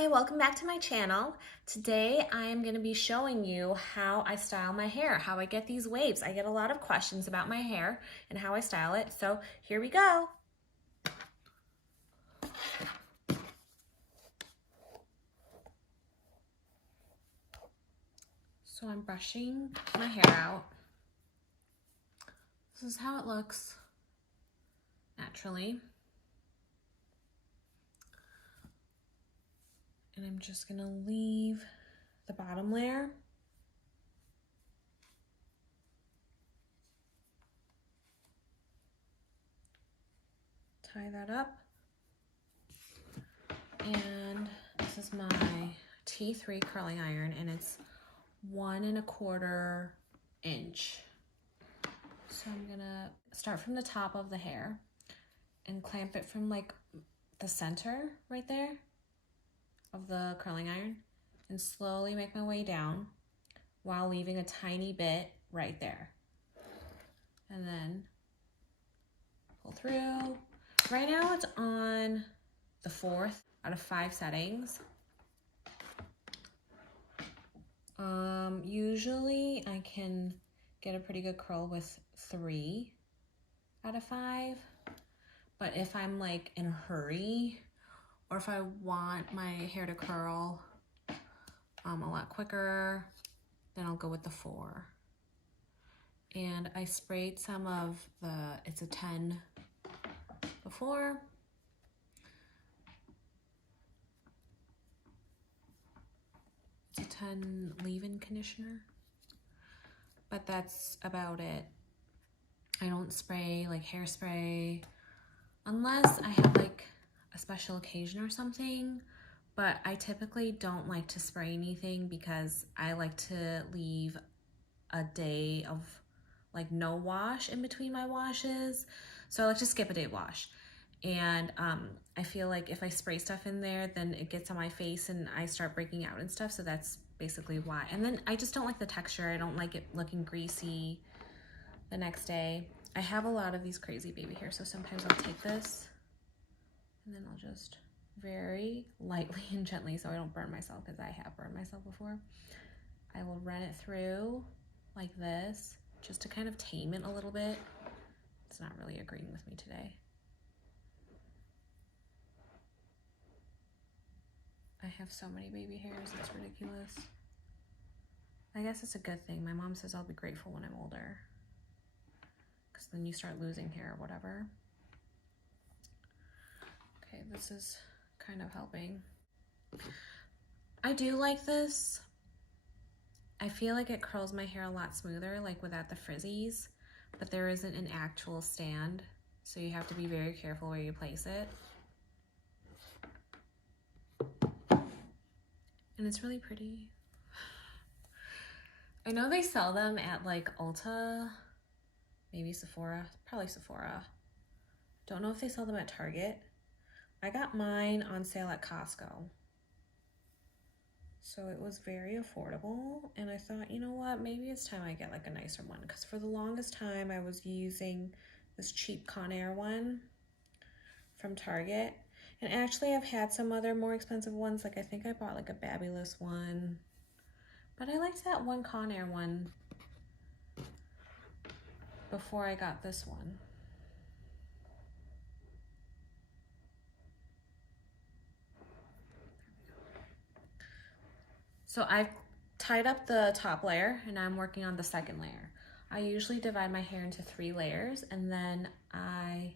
Hi, welcome back to my channel. Today I am going to be showing you how I style my hair, how I get these waves. I get a lot of questions about my hair and how I style it, so here we go. So I'm brushing my hair out. This is how it looks naturally. And I'm just going to leave the bottom layer. Tie that up. And this is my T3 curling iron, and it's 1 1/4 inch. So I'm gonna start from the top of the hair and clamp it from like the center right there of the curling iron and slowly make my way down while leaving a tiny bit right there. And then pull through. Right now it's on the 4th out of 5 settings. Usually I can get a pretty good curl with 3 out of 5. But if I'm like in a hurry, or if I want my hair to curl a lot quicker, then I'll go with the 4. And I sprayed some of it's a 10 before. It's a 10 leave-in conditioner, but that's about it. I don't spray like hairspray unless I have like a special occasion or something, but I typically don't like to spray anything because I like to leave a day of like no wash in between my washes. So I like to skip a day wash. And I feel like if I spray stuff in there, then it gets on my face and I start breaking out and stuff. So that's basically why. And then I just don't like the texture. I don't like it looking greasy the next day. I have a lot of these crazy baby hair, so sometimes I'll take this and then I'll just very lightly and gently, so I don't burn myself, because I have burned myself before. I will run it through like this just to kind of tame it a little bit. It's not really agreeing with me today. I have so many baby hairs, it's ridiculous. I guess it's a good thing. My mom says I'll be grateful when I'm older, because then you start losing hair or whatever. Okay, this is kind of helping. I do like this. I feel like it curls my hair a lot smoother, like without the frizzies, but there isn't an actual stand, so you have to be very careful where you place it. And it's really pretty. I know they sell them at like Ulta, maybe Sephora, probably Sephora. Don't know if they sell them at Target. I got mine on sale at Costco. So it was very affordable, and I thought, you know what, maybe it's time I get like a nicer one, because for the longest time I was using this cheap Conair one from Target. And actually I've had some other more expensive ones, like I think I bought like a Babulous one, but I liked that one Conair one before I got this one. So I've tied up the top layer, and I'm working on the second layer. I usually divide my hair into 3 layers, and then I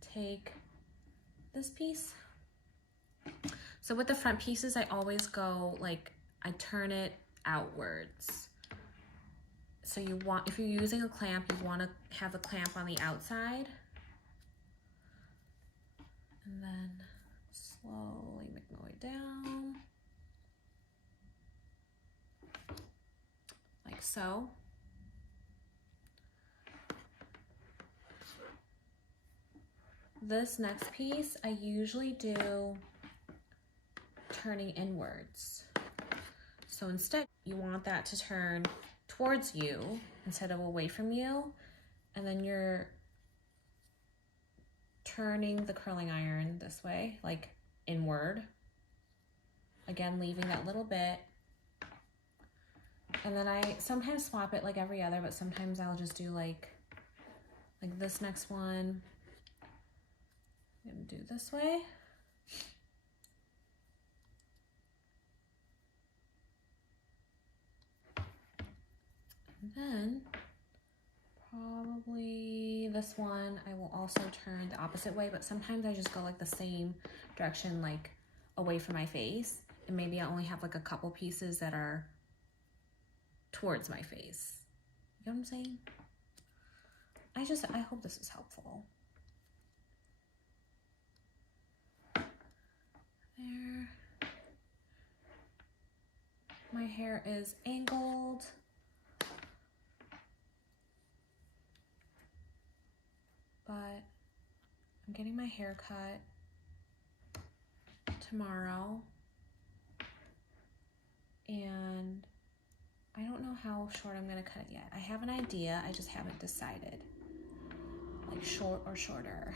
take this piece. So with the front pieces, I always go like, I turn it outwards. So you want, if you're using a clamp, you want to have the clamp on the outside. And then slowly make my way down. Like so. This next piece, I usually do turning inwards. So instead, you want that to turn towards you instead of away from you. And then you're turning the curling iron this way, like inward, Again, leaving that little bit. And then I sometimes swap it like every other, but sometimes I'll just do like this next one. I'm gonna do this way. And then probably this one, I will also turn the opposite way, but sometimes I just go like the same direction, like away from my face. And maybe I only have like a couple pieces that are towards my face. You know what I'm saying? I hope this is helpful. There. My hair is angled. But I'm getting my hair cut tomorrow. And I don't know how short I'm gonna cut it yet. I have an idea, I just haven't decided. Like short or shorter.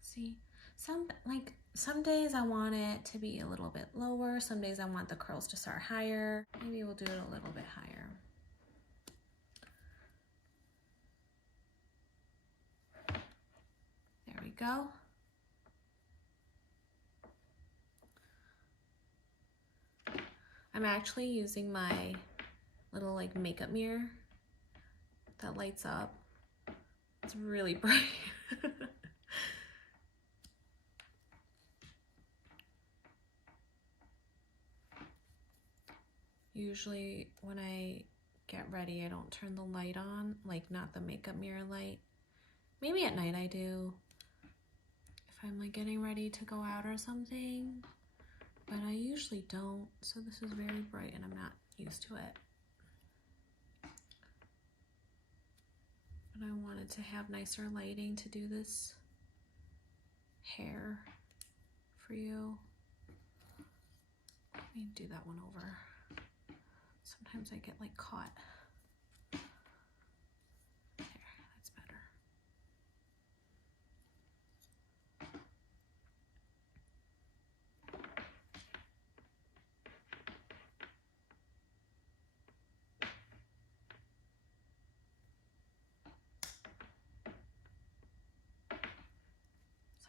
See, some days I want it to be a little bit lower. Some days I want the curls to start higher. Maybe we'll do it a little bit higher. There we go. I'm actually using my little like makeup mirror that lights up. It's really bright. Usually when I get ready, I don't turn the light on, like not the makeup mirror light. Maybe at night I do, if I'm like getting ready to go out or something, but I usually don't. So this is very bright and I'm not used to it. But I wanted to have nicer lighting to do this hair for you. Let me do that one over. Sometimes I get like caught. There, that's better.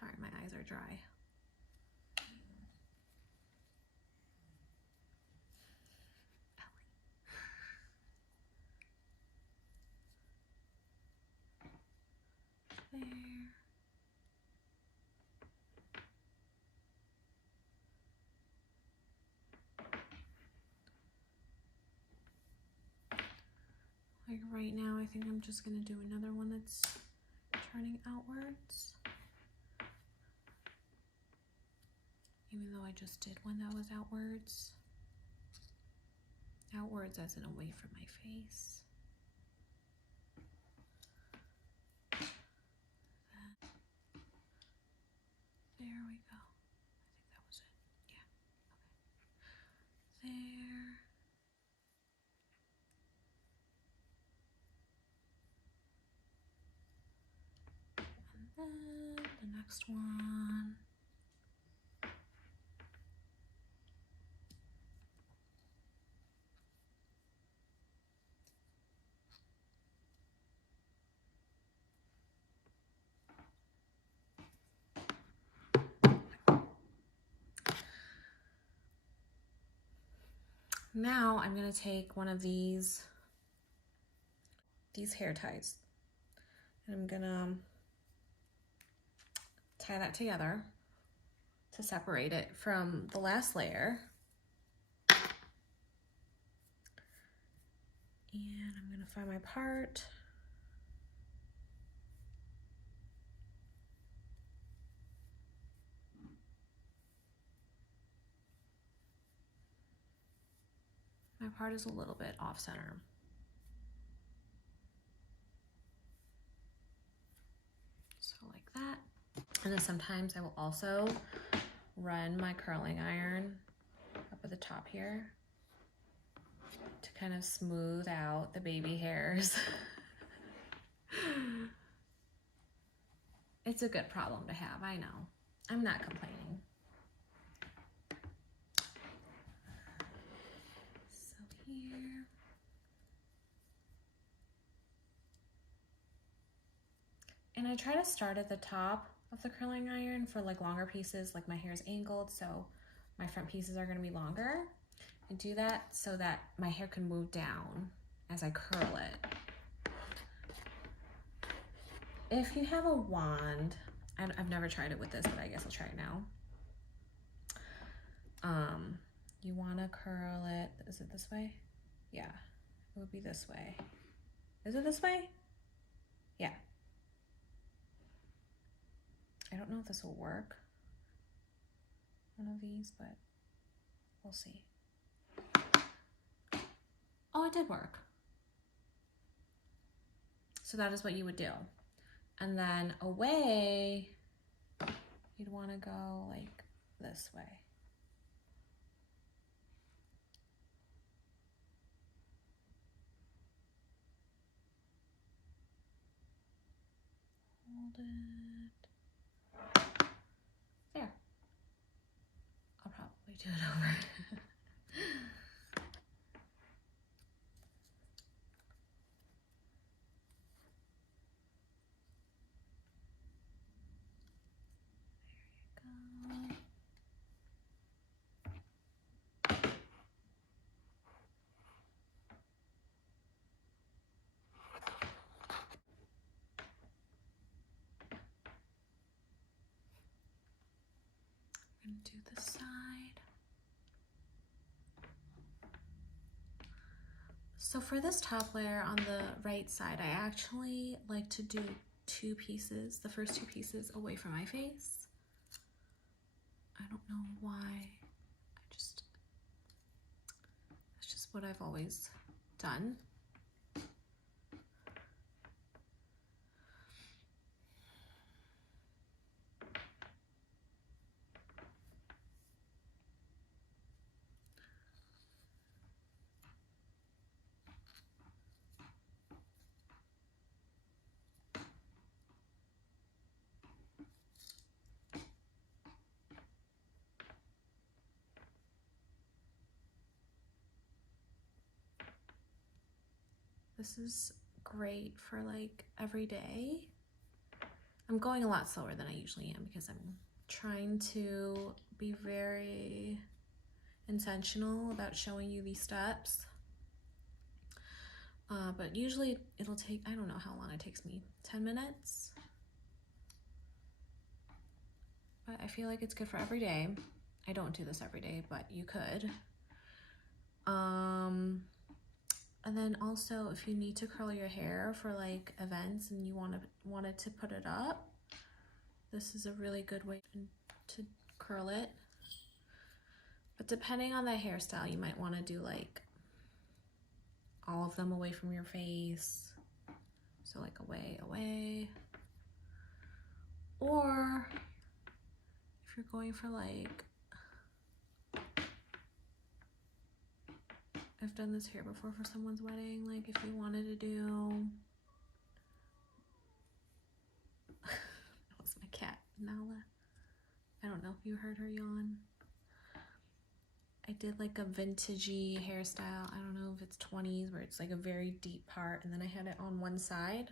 Sorry, my eyes are dry. There. Like right now, I think I'm just gonna do another one that's turning outwards. Even though I just did one that was outwards. Outwards as in away from my face. There we go. I think that was it. Yeah. Okay. There. And then the next one. Now I'm gonna take one of these hair ties, and I'm gonna tie that together to separate it from the last layer. And I'm gonna find my part. My part is a little bit off center. So like that. And then sometimes I will also run my curling iron up at the top here to kind of smooth out the baby hairs. It's a good problem to have, I know. I'm not complaining. So here. And I try to start at the top of the curling iron for like longer pieces, like my hair is angled, so my front pieces are gonna be longer. I do that so that my hair can move down as I curl it. If you have a wand, I've never tried it with this, but I guess I'll try it now. You wanna curl it, is it this way? Yeah, it would be this way. Is it this way? Yeah. I don't know if this will work, one of these, but we'll see. Oh, it did work. So that is what you would do. And then away, you'd wanna go like this way. Hold it. There. I'll probably do it over. Do the side. So for this top layer on the right side, I actually like to do two pieces, the first two pieces away from my face. I don't know why, that's just what I've always done. This is great for like every day. I'm going a lot slower than I usually am because I'm trying to be very intentional about showing you these steps. But usually it'll take, I don't know how long it takes me, 10 minutes. But I feel like it's good for every day. I don't do this every day, but you could. And then also if you need to curl your hair for like events and you wanted to put it up, this is a really good way to curl it. But depending on the hairstyle, you might want to do like all of them away from your face. So like away. Or if you're going for like, I've done this hair before for someone's wedding, like if you wanted to do, that was my cat, Nala. I don't know if you heard her yawn. I did like a vintagey hairstyle. I don't know if it's 20s where it's like a very deep part and then I had it on one side.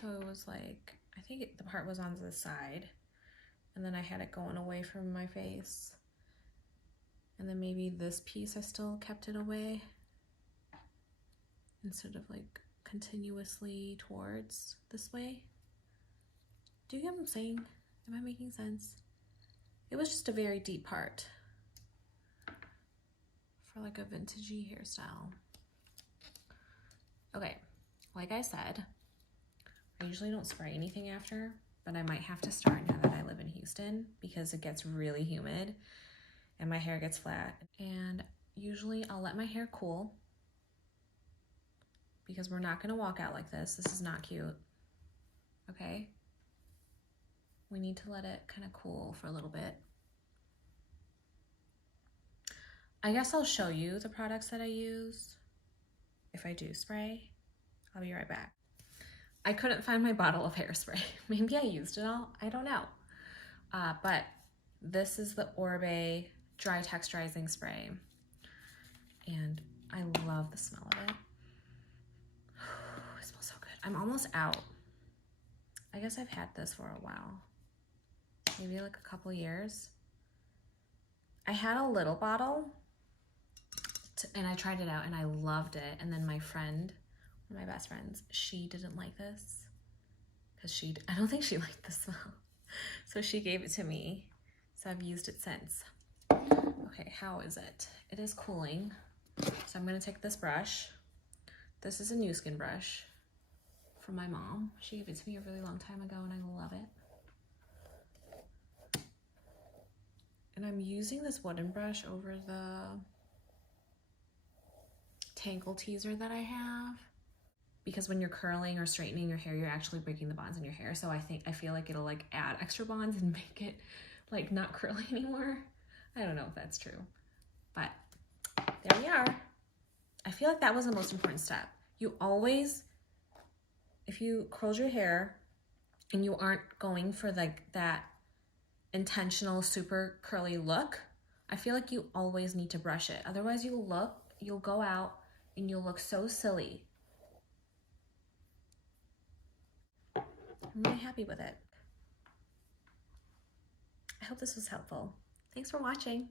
So it was like, I think the part was on the side and then I had it going away from my face. And then maybe this piece, I still kept it away instead of like continuously towards this way. Do you get what I'm saying? Am I making sense? It was just a very deep part for like a vintagey hairstyle. Okay, like I said, I usually don't spray anything after, but I might have to start now that I live in Houston because it gets really humid and my hair gets flat. And usually I'll let my hair cool because we're not gonna walk out like this. This is not cute, okay? We need to let it kind of cool for a little bit. I guess I'll show you the products that I use if I do spray. I'll be right back. I couldn't find my bottle of hairspray. Maybe I used it all, I don't know. But this is the Oribe Dry Texturizing Spray. And I love the smell of it. It smells so good. I'm almost out. I guess I've had this for a while. Maybe like a couple years. I had a little bottle and I tried it out and I loved it. And then my friend, one of my best friends, she didn't like this because I don't think she liked the smell. So she gave it to me. So I've used it since. Okay, how is it? It is cooling. So I'm gonna take this brush. This is a NuSkin brush from my mom. She gave it to me a really long time ago and I love it. And I'm using this wooden brush over the tangle teaser that I have, because when you're curling or straightening your hair, you're actually breaking the bonds in your hair. So I feel like it'll like add extra bonds and make it like not curly anymore. I don't know if that's true, but there we are. I feel like that was the most important step. You always, if you curl your hair and you aren't going for like that intentional super curly look, I feel like you always need to brush it. Otherwise you'll go out and you'll look so silly. I'm really happy with it. I hope this was helpful. Thanks for watching.